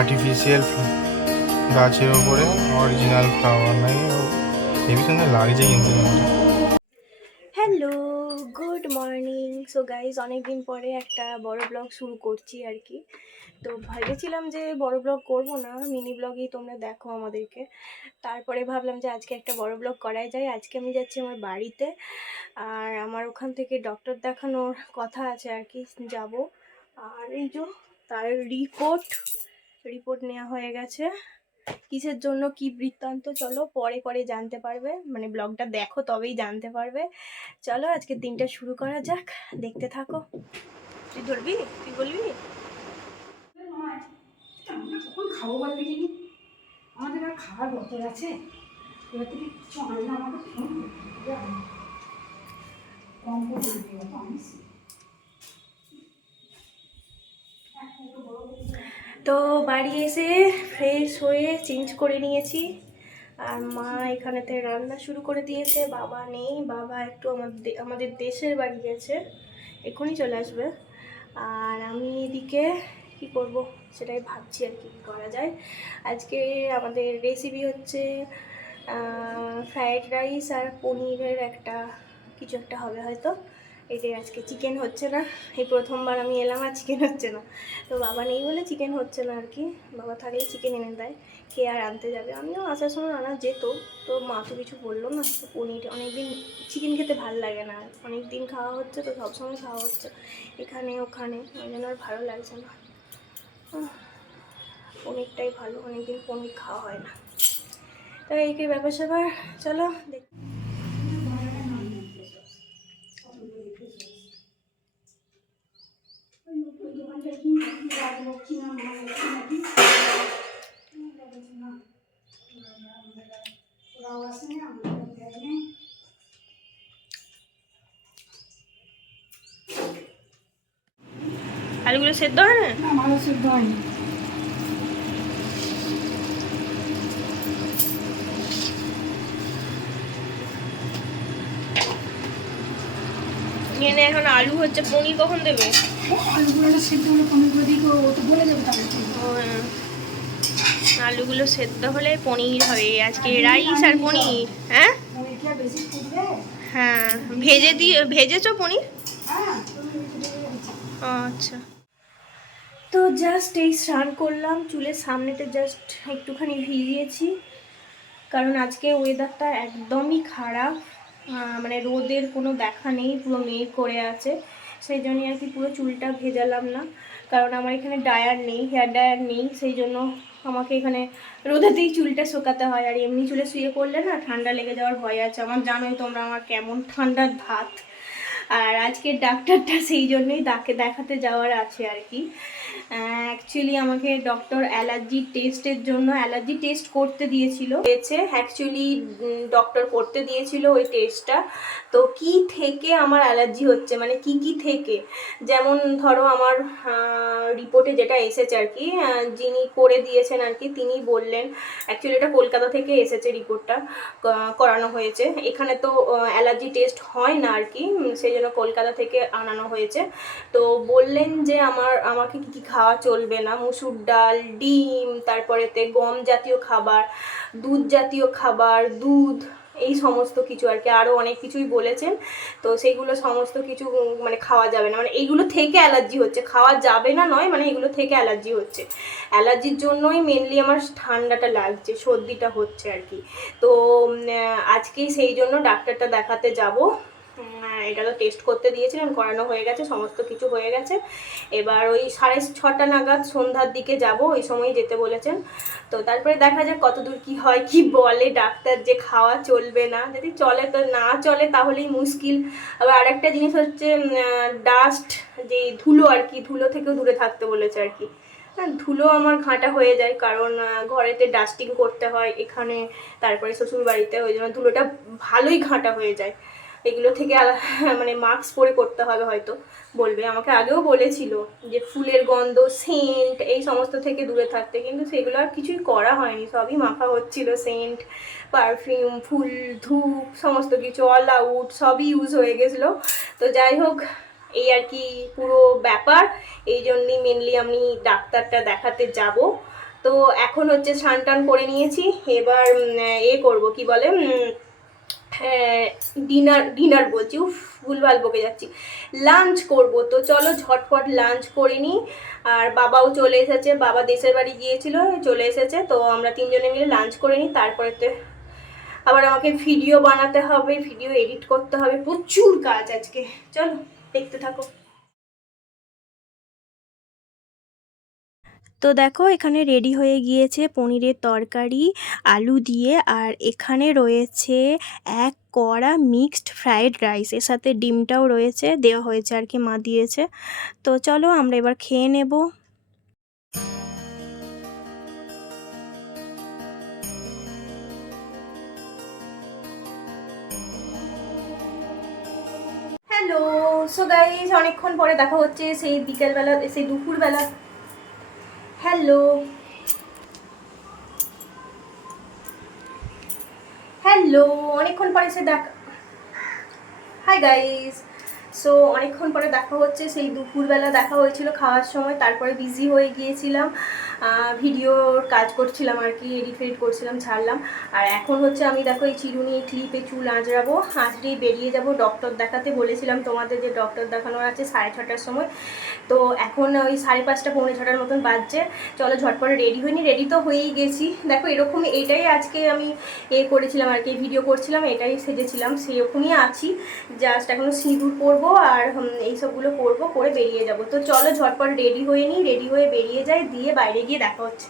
Artificial গাছের ওপরে original flower নাই, হেবি সুন্দর লাগছে কিন্তু। Hello, good morning. So guys, অনেকদিন পরে একটা বড় ব্লগ শুরু করছি আর কি। তো ভেবেছিলাম যে বড় ব্লগ করব না, মিনি ব্লগেই তোমরা দেখো আমাদেরকে। তারপরে ভাবলাম যে আজকে একটা বড় ব্লগ করাই যায়। আজকে আমি যাচ্ছি আমার বাড়িতে, আর আমার ওখান থেকে ডক্টর দেখানোর কথা আছে আর কি, যাব। আর এই যে তার রিপোর্ট নেওয়া হয়ে গেছে। কিসের জন্য কি বৃত্তান্ত চলো পরে পরে জানতে পারবে, মানে ব্লগটা দেখো তবেই জানতে পারবে। চলো আজকের দিনটা শুরু করা যাক, দেখতে থাকো। তুই ধরবি, তুই বলবি। আমরা কখন খাবো বল দেখিনি, আমাদের আর খাওয়ার বছর আছে। এবার থেকে কিছু আনলে আমাকে ফোন করতে হবে, কম করে দিও তো আমি। তো বাড়ি এসে ফ্রেশ হয়ে চেঞ্জ করে নিয়েছি, আর মা এখানেতে রান্না শুরু করে দিয়েছে। বাবা নেই, বাবা একটু আমাদের দেশের বাড়ি গেছে, এখনই চলে আসবে। আর আমি এদিকে কি করব সেটাই ভাবছি আর কি করা যায়। আজকে আমাদের রেসিপি হচ্ছে ফ্রায়েড রাইস আর পনিরের একটা কিছু একটা হবে হয়তো। এটাই আজকে। চিকেন হচ্ছে না, এই প্রথমবার আমি এলাম আর চিকেন হচ্ছে না। তো বাবা নেই বলে চিকেন হচ্ছে না আর কি। বাবা থাকলে চিকেন এনে দেয়, কে আর আনতে যাবে। আমিও আসার সময় আনা যেত, তো মা তো কিছু বললো না। তো পনির অনেকদিন চিকেন খেতে ভালো লাগে না, অনেক দিন খাওয়া হচ্ছে তো, সবসময় খাওয়া হচ্ছে এখানে ওখানে, ওই জন্য আর ভালো লাগছে না। পনিরটাই ভালো, অনেকদিন পনির খাওয়া হয় না। তাই এই ব্যাপার স্যাপার। চলো দেখ। আলুগুলো সেদ্ধ হয় না? না, ভালো সিদ্ধ হয়নি। এখানে এখন আলু হচ্ছে, পনির কখন দেবে? আলুগুলো সিদ্ধ হলে পনিরগুলো দিকে ও তো বলে যাবে তাহলে। ও হ্যাঁ, আলুগুলো সেদ্ধ হলে পনির হবে আজকে, রাইস আর পনির। হ্যাঁ পনির কি আর বেশি ফুটবে? হ্যাঁ, ভেজেছো পনির? হ্যাঁ। আচ্ছা। তো জাস্ট এই স্নান করলাম, চুলের সামনেটা জাস্ট একটুখানি ভিজিয়েছি, কারণ আজকে ওয়েদারটা একদমই খারাপ। মানে রোদের কোনো দেখা নেই, পুরো মেঘ করে আছে। সেই জন্যই আর কি পুরো চুলটা ভেজালাম না, কারণ আমার এখানে ড্রায়ার নেই, হেয়ার ড্রায়ার নেই। সেই জন্য আমাকে এখানে রোদেতেই চুলটা শুকাতে হয়। আর এমনি চুলে শুয়ে পড়লে না ঠান্ডা লেগে যাওয়ার ভয় আছে আমার, জানোই তোমরা আমার কেমন ঠান্ডার ধাত। আর আজকে ডাক্তারটা সেই জন্যই দেখাতে যাওয়ার আছে আর কি। অ্যাকচুয়ালি আমাকে ডক্টর অ্যালার্জি টেস্টের জন্য অ্যালার্জি টেস্ট করতে দিয়েছিল, হয়েছে অ্যাকচুয়ালি। ডক্টর করতে দিয়েছিল ওই টেস্টটা। তো কি থেকে আমার অ্যালার্জি হচ্ছে, মানে কি থেকে, যেমন ধরো আমার রিপোর্টে যেটা এসেছে আর কি, যিনি করে দিয়েছেন আর কি, তিনি বললেন, অ্যাকচুয়ালি এটা কলকাতা থেকে এসেছে রিপোর্টটা, করানো হয়েছে। এখানে তো অ্যালার্জি টেস্ট হয় না আর কি, সেই জন্য কলকাতা থেকে আনানো হয়েছে। তো বললেন যে আমাকে কী খাওয়া চলবে না, মুসুর ডাল, ডিম, তারপরেতে গম জাতীয় খাবার, দুধ জাতীয় খাবার, দুধ, এই সমস্ত কিছু আর কি, আরও অনেক কিছুই বলেছেন। তো সেইগুলো সমস্ত কিছু মানে খাওয়া যাবে না, মানে এইগুলো থেকে অ্যালার্জি হচ্ছে, খাওয়া যাবে না নয়, মানে এগুলো থেকে অ্যালার্জি হচ্ছে। অ্যালার্জির জন্যই মেনলি আমার ঠান্ডাটা লাগছে, সর্দিটা হচ্ছে আর কি। তো আজকেই সেই জন্য ডাক্তারটা দেখাতে যাব। এটা তো টেস্ট করতে দিয়েছিলেন, করানো হয়ে গেছে, সমস্ত কিছু হয়ে গেছে। এবার ওই 6:30 নাগাদ সন্ধ্যার দিকে যাব, ওই সময় যেতে বলেছেন। তো তারপরে দেখা যাক কতদূর কি হয়, কি বলে ডাক্তার, যে খাওয়া চলবে না, যদি চলে তো, না চলে তাহলেই মুশকিল। আবার আরেকটা জিনিস হচ্ছে ডাস্ট, যে ধুলো আর কি, ধুলো থেকেও দূরে থাকতে বলেছে আর কি। হ্যাঁ, ধুলো আমার ঘাঁটা হয়ে যায়, কারণ ঘরেতে ডাস্টিং করতে হয় এখানে, তারপরে শ্বশুর বাড়িতে, ওই জন্য ধুলোটা ভালোই ঘাঁটা হয়ে যায়। এগুলো থেকে মানে মাস্ক পরে করতে হবে হয়তো, বলবে। আমাকে আগেও বলেছিল যে ফুলের গন্ধ, সেন্ট, এই সমস্ত থেকে দূরে থাকতে, কিন্তু সেগুলো আর কিছুই করা হয়নি, সবই মাখা হচ্ছিল, সেন্ট, পারফিউম, ফুল, ধূপ, সমস্ত কিছু অল আউট সবই ইউজ হয়ে গেছিলো। তো যাই হোক, এই আর কি পুরো ব্যাপার। এই জন্যই মেনলি আমি ডাক্তারটা দেখাতে যাব। তো এখন হচ্ছে স্নান টান করে নিয়েছি, এবার করব কি বলে ডিনার বলছি, ভুলভাল বকে যাচ্ছি, লাঞ্চ করব। তো চলো ঝটপট লাঞ্চ করে নিই। আর বাবাও চলে এসেছে, বাবা দেশের বাড়ি গিয়েছিল, চলে এসেছে। তো আমরা তিনজনে মিলে লাঞ্চ করে নিই, তারপরে তো আবার আমাকে ভিডিও বানাতে হবে, ভিডিও এডিট করতে হবে, প্রচুর কাজ আজকে। চলো দেখতে থাকো। তো দেখো এখানে রেডি হয়ে গিয়েছে পনিরের তরকারি আলু দিয়ে, আর এখানে রয়েছে এক কড়া মিক্সড ফ্রাইড রাইস, এর সাথে ডিমটাও রয়েছে, দেওয়া হয়েছে আর কি, মা দিয়েছে। তো চলো আমরা এবার খেয়ে নেব। হ্যালো, সো গাইস অনেকক্ষণ পরে দেখা হচ্ছে, সেই বিকেলবেলা, সেই দুপুরবেলা। হ্যালো হ্যালো, অনেকক্ষণ পরে সে দেখা, হাই গাইস। সো অনেকক্ষণ পরে দেখা হচ্ছে, সেই দুপুরবেলা দেখা হয়েছিল খাওয়ার সময়, তারপরে বিজি হয়ে গিয়েছিলাম, ভিডিওর কাজ করছিলাম আর কি, এডিট ফেডিট করছিলাম, ছাড়লাম। আর এখন হচ্ছে আমি দেখো এই চিরুনি ক্লিপে চুল আঁচড়াবো, আঁচড়িয়ে বেরিয়ে যাব ডক্টর দেখাতে। বলেছিলাম তোমাদের যে ডক্টর দেখানোর আছে 6:30টার সময়। তো এখন ওই 5:30 পৌনে 6টার মতন বাজছে। চলো ঝটপট রেডি হইনি, রেডি তো হয়েই গেছি। দেখো এরকম, এটাই আজকে আমি করেছিলাম আর কি, ভিডিও করছিলাম, এটাই সেজেছিলাম, সেরকমই আছি। জাস্ট এখনও সিঁদুর পরবো আর এইসবগুলো করবো, করে বেরিয়ে যাব। তো চলো ঝটপট রেডি হয়ে নিই, রেডি হয়ে বেরিয়ে যাই, দিয়ে বাইরে গিয়ে দেখা হচ্ছে।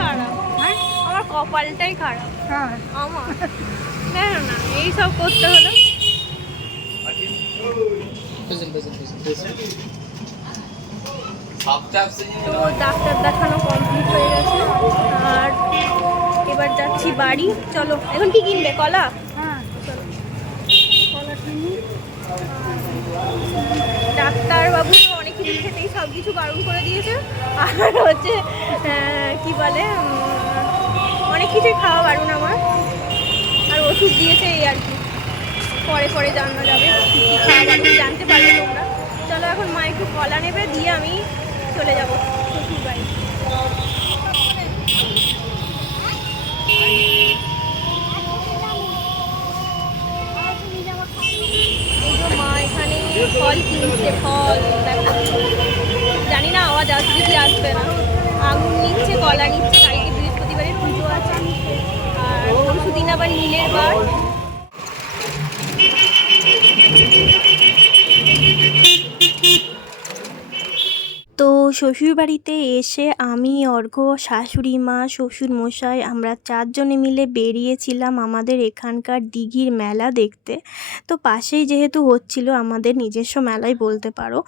খারাপ, হ্যাঁ আমার কপালটাই খারাপ, হ্যাঁ আমার দেখো না এইসব করতে হলো। তো ডাক্তার দেখানো কমপ্লিট হয়ে গেছে, আর এবার যাচ্ছি বাড়ি। চলো এখন কি কিনবে, কলা? হ্যাঁ চলো কলা কিনি। ডাক্তারবাবু তো অনেক কিছু খেতেই সব কিছু বারণ করে দিয়েছে, আর হচ্ছে কি বলে অনেক কিছুই খাওয়া বারণ আমার, আর ওষুধ দিয়েছে এই আর কি। পরে পরে জানা যাবে কী কী খাওয়া বারণ, জানতে পারবে তোমরা। চলো এখন মা একটু কলা নেবে, দিয়ে আমি চলে যাবো শ্বশুর বাড়ি। এই যে মা এখানে ফল কিনছে, ফল দেখো, জানি না আওয়াজ আসবে কি আসবে না। আঙুর নিচ্ছে, কলা নিচ্ছে, কালকে বৃহস্পতিবারের পুজো আছে, আর পরশুদিন আবার নীলের বার। তো শ্বশুরবাড়িতে এসে আমি, অর্ঘ্য, শাশুড়ি মা, শ্বশুর মশাই, আমরা 4 জনে মিলে বেরিয়েছিলাম আমাদের এখানকার দিঘির মেলা দেখতে। তো পাশেই যেহেতু হচ্ছিল, আমাদের নিজস্ব মেলাই বলতে পারো,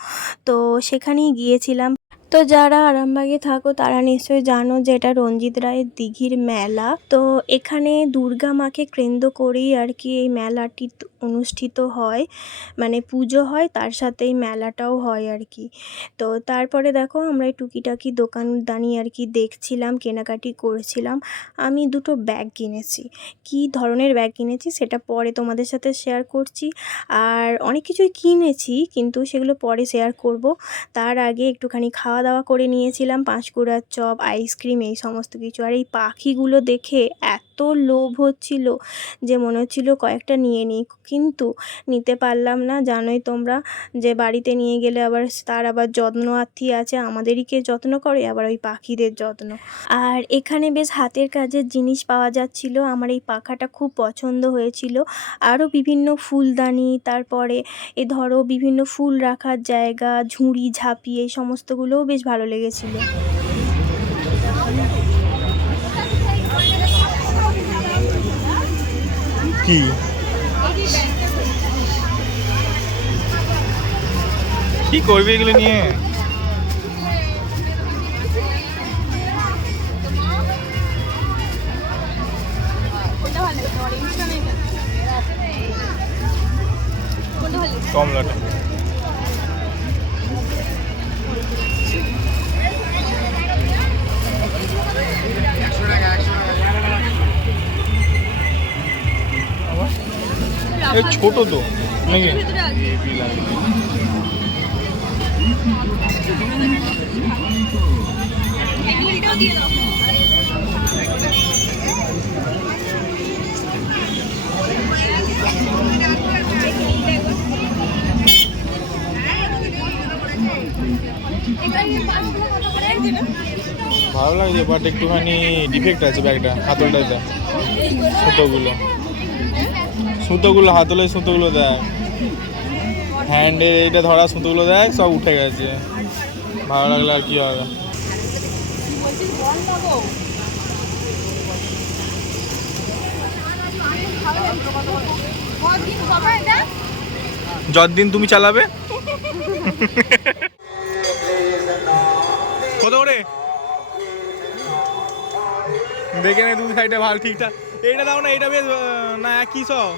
তো সেখানেই গিয়েছিলাম। তো যারা আরামবাগে থাকো তারা নিশ্চয়ই জানো যে এটা রঞ্জিত রায়ের দিঘির মেলা। তো এখানে দুর্গা মাকে কেন্দ্র করেই আর কি এই মেলাটি অনুষ্ঠিত হয়, মানে পুজো হয়, তার সাথে এই মেলাটাও হয় আর কি। তো তারপরে দেখো আমরা এই টুকিটাকি দোকানদানি আর কি দেখছিলাম, কেনাকাটি করেছিলাম। আমি 2টো ব্যাগ কিনেছি, কী ধরনের ব্যাগ কিনেছি সেটা পরে তোমাদের সাথে শেয়ার করছি। আর অনেক কিছুই কিনেছি, কিন্তু সেগুলো পরে শেয়ার করব। তার আগে একটুখানি খাওয়া দাওয়া করে নিয়েছিলাম, পাঁশকুড়ার চপ, আইসক্রিম, এই সমস্ত কিছু। আর এই পাখিগুলো দেখে এত লোভ হচ্ছিল যে মনে হচ্ছিল কয়েকটা নিয়ে নিই, কিন্তু নিতে পারলাম না। জানোই তোমরা যে বাড়িতে নিয়ে গেলে আবার তার আবার যত্নার্থী আছে, আমাদেরই কে যত্ন করে, আবার ওই পাখিদের যত্ন। আর এখানে বেশ হাতের কাজের জিনিস পাওয়া যাচ্ছিল, আমার এই পাখাটা খুব পছন্দ হয়েছিল। আরও বিভিন্ন ফুলদানি, তারপরে এ ধরো বিভিন্ন ফুল রাখার জায়গা, ঝুড়ি, ঝাঁপি, এই সমস্তগুলোও বেশ ভালো লেগেছিল। কি কি করবি এগুলো নিয়ে? কমলাটা এ ছোট তো নাকি? ভালো লাগছে বাট একটুখানি ডিফেক্ট আছে ব্যাগটা, হাতলটাতে সুতোগুলো হাতলের সুতোগুলো দেখ, হ্যান্ডের এইটা ধরা সুতোগুলো দেখ সব উঠে গেছে। ভালো লাগলে আর কি হবে। যতদিন তুমি চালাবে। কত করে দেখে নে, দু সাইডে ভালো ঠিকঠাক। এইটা দাও না, এটা বেশ না একই সব।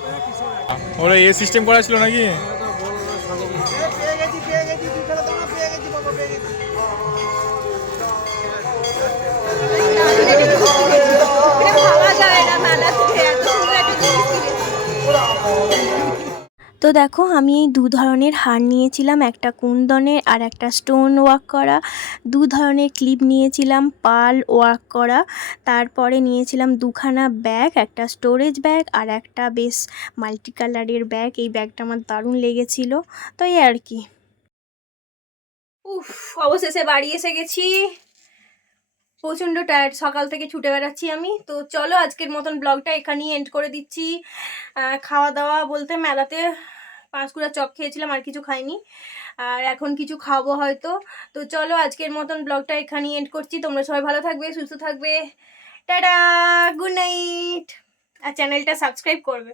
ওরা এ সিস্টেম করা ছিল নাকি? তো দেখো আমি এই দু ধরনের হার নিয়েছিলাম, একটা কুন্দনের আর একটা স্টোন ওয়ার্ক করা। দু ধরনের ক্লিপ নিয়েছিলাম পার্ল ওয়ার্ক করা। তারপরে নিয়েছিলাম দুখানা ব্যাগ, একটা স্টোরেজ ব্যাগ আর একটা বেশ মাল্টি কালারের ব্যাগ। এই ব্যাগটা আমার দারুণ লেগেছিল। তো এই আর কি। উফ, অবশেষে বাড়ি এসে গেছি। প্রচণ্ড টায়ার্ড, সকাল থেকে ছুটে বেড়াচ্ছি আমি। তো চলো আজকের মতন ব্লগটা এখানেই এন্ড করে দিচ্ছি। খাওয়া দাওয়া বলতে মেলাতে 5 কুড়া চপ খেয়েছিলাম, আর কিছু খাইনি। আর এখন কিছু খাবো হয়তো। তো চলো আজকের মতন ব্লগটা এখানেই এন্ড করছি। তোমরা সবাই ভালো থাকবে, সুস্থ থাকবে। Tata, good night. আর চ্যানেলটা সাবস্ক্রাইব করবে।